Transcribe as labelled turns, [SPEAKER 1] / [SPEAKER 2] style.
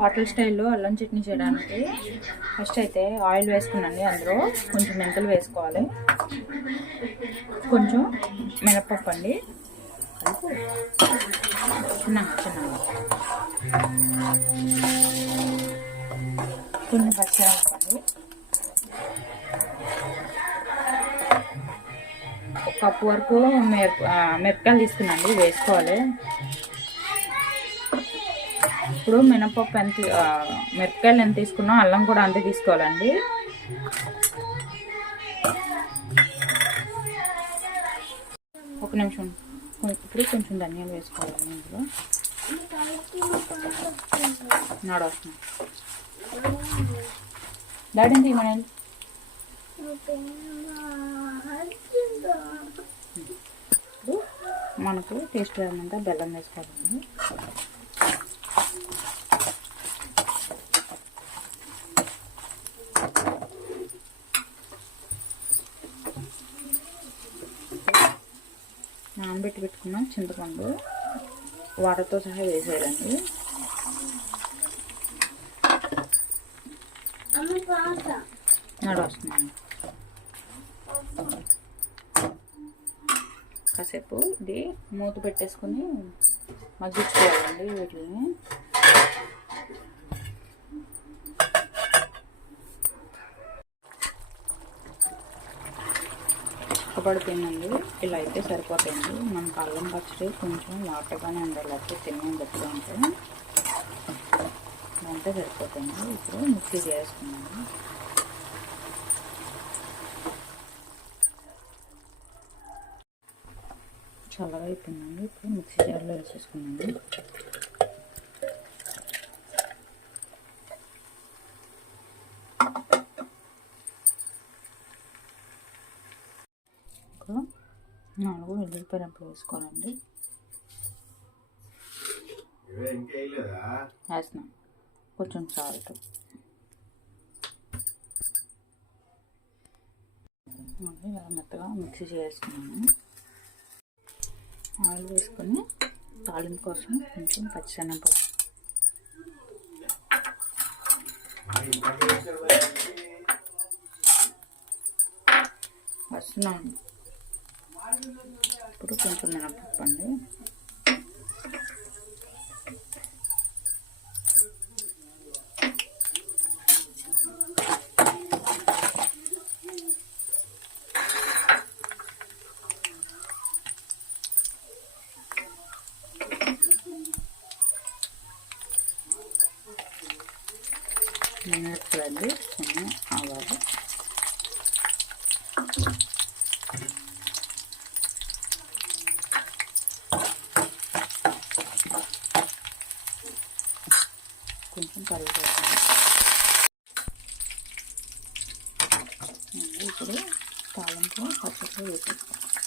[SPEAKER 1] Hotel స్టైల్లో అల్లం చట్నీ చేయడానికి ఫస్ట్ అయితే ఆయిల్ వేసుకున్నాండి అందులో. కొంచెం మెంతులు వేసుకోవాలి. కొంచెం మినపప్పు అండి. చిన్నగా చిన్నగా. కొన్ని పచ్చిమిరపండి ఒక కప్పు వరకు మిరప మిరపకాయలు తీసుకున్నాండి వేసుకోవాలి. ఇప్పుడు మినపప్పు ఎంత మిరపకాయలు ఎంత తీసుకున్నా అల్లం కూడా అంతే తీసుకోవాలండి. ఒక నిమిషం ఇప్పుడు కొంచెం ధనియాలు వేసుకోవాలండి ఇందులో. నాడు దాడింది డాడీని తీయమని మనకు టేస్ట్ రాదంతా బెల్లం వేసుకోవాలండి. నానబెట్టి పెట్టుకున్న చింతపండు. వాటర్తో సహా వేసేయాలండి. నాడు వస్తున్నాను. కాసేపు ఇది మూత పెట్టేసుకొని మగ్గించుకోవాలండి వీటిని. పడిపోయిందండి ఇలా అయితే సరిపోతాయండి. మనకు అల్లం పచ్చడి కొంచెం వాటర్గానే ఉండాలి. అయితే తినే బట్టి ఉంటే దాంతో సరిపోతుంది ఇప్పుడు మిక్సీ చేసుకున్నాము చల్లగా అయిపోయిందండి ఇప్పుడు మిక్సీ జార్లో వేసేసుకున్నాము ఒక నాలుగు వెల్లుల్లిపాయ రంపులు వేసుకోవాలండి. వేస్తున్నాం. కొంచెం సాల్ట్ ఇలా మెత్తగా మిక్సీ చేసుకున్నాము ఆయిల్ వేసుకొని తాలింపు కోసం కొంచెం పచ్చిశనగపప్పు. వస్తున్నాం ఇప్పుడు కొంచెం మినపప్పు అండి మినపలండి కొన్ని ఆవాలు. కొంచెం ఇప్పుడు తాలింపు పచ్చడిలో వేసేసుకోవాలి.